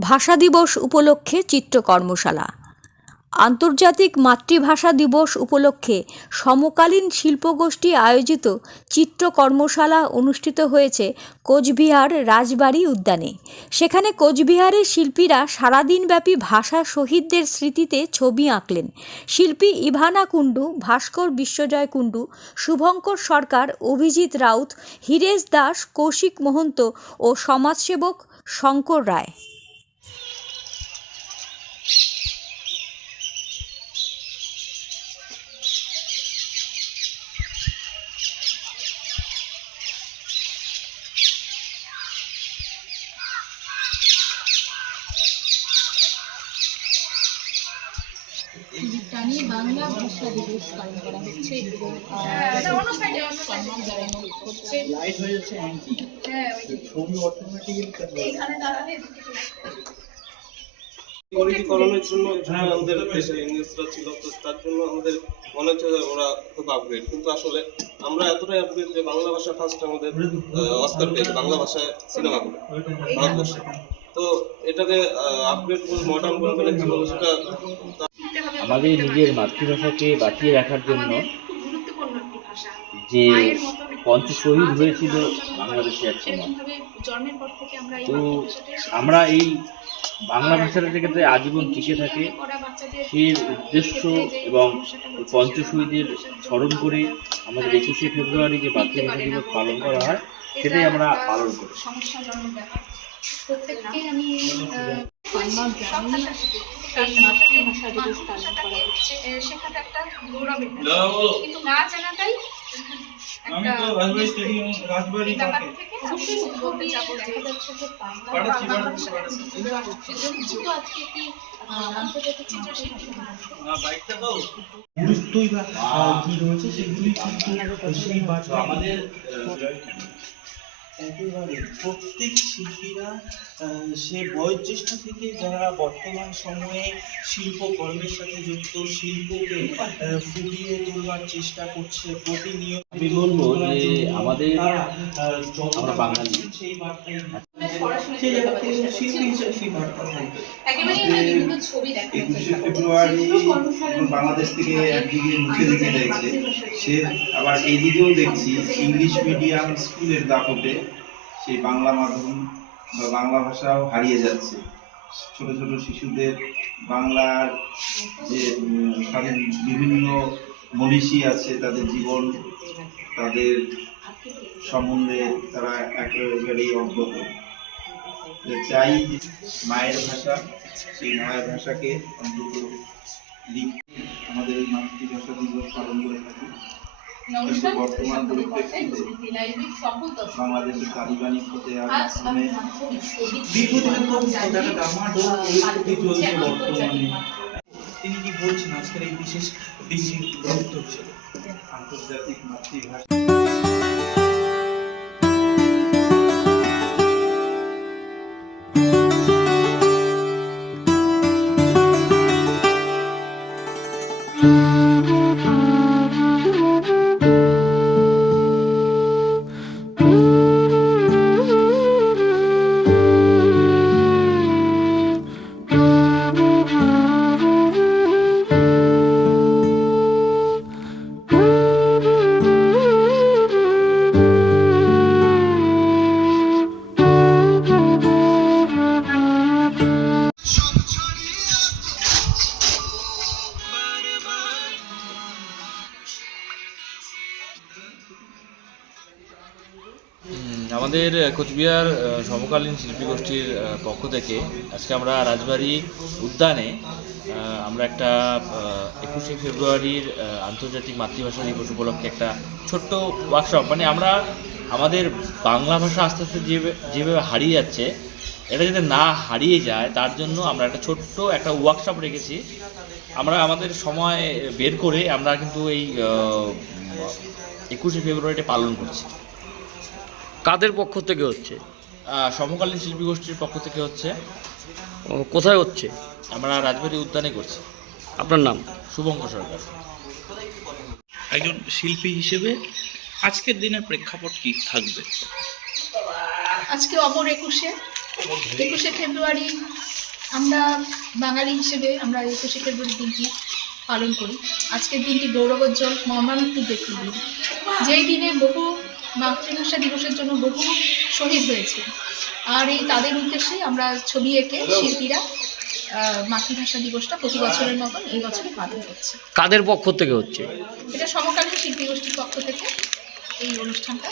ভাষা দিবস উপলক্ষে চিত্রকর্মশালা। আন্তর্জাতিক মাতৃভাষা দিবস উপলক্ষে সমকালীন শিল্পগোষ্ঠী আয়োজিত চিত্রকর্মশালা অনুষ্ঠিত হয়েছে কোচবিহার রাজবাড়ি উদ্যানে। সেখানে কোচবিহারের শিল্পীরা সারাদিনব্যাপী ভাষা শহীদদের স্মৃতিতে ছবি আঁকলেন। শিল্পী ইভানা কুণ্ডু, ভাস্কর বিশ্বজয় কুণ্ডু, শুভঙ্কর সরকার, অভিজিৎ রাউত, হীরেশ দাস, কৌশিক মহন্ত ও সমাজসেবক শঙ্কর রায়। টানি বাংলা ভাষা দিবস পালন করা হচ্ছে এবং সম্মান জানানো হচ্ছে। পরিকরণের জন্য আমাদের দেশে ইংরেজরা ছিল তো তার জন্য আমাদের মনে হচ্ছে ওরা খুব আপগ্রেড কিন্তু আসলে আমরা এতটাই আপগ্রেড যে বাংলা ভাষা ফার্স্ট আমাদের আহ, অস্কার পেয়েছে বাংলা ভাষায় সিনেমা করে ভারতবর্ষে। তো এটাকে আপগ্রেড মডার্ন বলবেন সেটা আমাদের নিজের মাতৃভাষাকে বাঁচিয়ে রাখার জন্য যে পঞ্চ শহীদ হয়েছিল বাংলাদেশে এক সময় তো আমরা এই বাংলা ভাষাটা যাতে আজীবন টিকে থাকে। সেই উদ্দেশ্য এবং পঞ্চ শহীদের স্মরণ করে আমাদের একুশে ফেব্রুয়ারি যে মাতৃভাষা দিবস পালন করা হয় সেটাই আমরা পালন করি। সমস্যাজনক ব্যাপার। প্রত্যেককে আমি শেখাটা একটা গৌরবের কিন্তু না জানাটাই গুরুত্বই বা কি রয়েছে? সেগুলি কিন্তু আমাদের একেবারে প্রত্যেক শিল্পীরা সে বয়োজ্যেষ্ঠ থেকে যারা বর্তমান সময়ে শিল্পকর্মের সাথে যুক্ত শিল্পকে ফুটিয়ে তোলবার চেষ্টা করছে প্রতিনিয়ত আমি বলব যে আমাদের আমরা বাঙালি। সেই বার্তাই সেই জায়গা থেকে শিল্পী হিসেবে সেই বার্তা থাকবে ফেব্রুয়ারি বাংলাদেশ থেকে একদিকে মুখে দিকে দেখছে। সে আবার এইদিকেও দেখছি ইংলিশ মিডিয়াম স্কুলের দাপটে। সেই বাংলা মাধ্যম বা বাংলা ভাষাও হারিয়ে যাচ্ছে। ছোট ছোট শিশুদের বাংলার যে তাদের বিভিন্ন মনীষী আছে, তাদের জীবন, তাদের সম্বন্ধে তারা একেবারেই অজ্ঞত। চাই মায়ের ভাষা, সেই মায়ের ভাষাকে অন্তত লিখতে আমাদের এই মাতৃভাষা দিবস পালন করে থাকি বর্তমান পরিপ্রেক্ষিতে বাংলাদেশের তালিবানি হতে দীর্ঘদিনের তো একটা ডামাডোল পরিস্থিতি চলছে বর্তমানে? তিনি কি বলছেন? আজকের এই বিশেষ দিনটির গুরুত্ব হিসেবে আন্তর্জাতিক মাতৃভাষা। হুম, আমাদের কোচবিহার সমকালীন শিল্পী গোষ্ঠীর পক্ষ থেকে আজকে আমরা রাজবাড়ি উদ্যানে আমরা একটা একুশে ফেব্রুয়ারির আন্তর্জাতিক মাতৃভাষা দিবস উপলক্ষে একটা ছোট্ট ওয়ার্কশপ মানে আমরা আমাদের বাংলা ভাষা আস্তে আস্তে যেভাবে যেভাবে হারিয়ে যাচ্ছে, এটা যাতে না হারিয়ে যায়, তার জন্য আমরা একটা ছোট্ট একটা ওয়ার্কশপ রেখেছি। আমরা আমাদের সময় বের করে আমরা কিন্তু এই একুশে ফেব্রুয়ারিটা পালন করছি। কাদের পক্ষ থেকে হচ্ছে? সমকালীন শিল্পী গোষ্ঠীর পক্ষ থেকে হচ্ছে। ও, কোথায় হচ্ছে? আমরা রাজবাড়ি উদ্যানে করছি। আপনার নাম? শুভঙ্কর সরকার। একজন শিল্পী হিসেবে আজকের দিনের প্রেক্ষাপট কি থাকবে? আজকে অমর একুশে। একুশে ফেব্রুয়ারি আমরা বাঙালি হিসেবে আমরা একুশে ফেব্রুয়ারি দিনটি পালন করি। আজকের দিনটি গৌরবোজ্জ্বল মর্মান্তিক একটি দিন। যেই দিনে বহু মাতৃভাষা দিবসের জন্য বহু শহীদ হয়েছে। আর এই তাদের উদ্দেশ্যে আমরা ছবি এঁকে শিল্পীরা মাতৃভাষা দিবসটা প্রতি বছরের মতন এই বছরে পালন করছে। কাদের পক্ষ থেকে হচ্ছে? এটা সমকালীন শিল্পী গোষ্ঠীর পক্ষ থেকে এই অনুষ্ঠানটা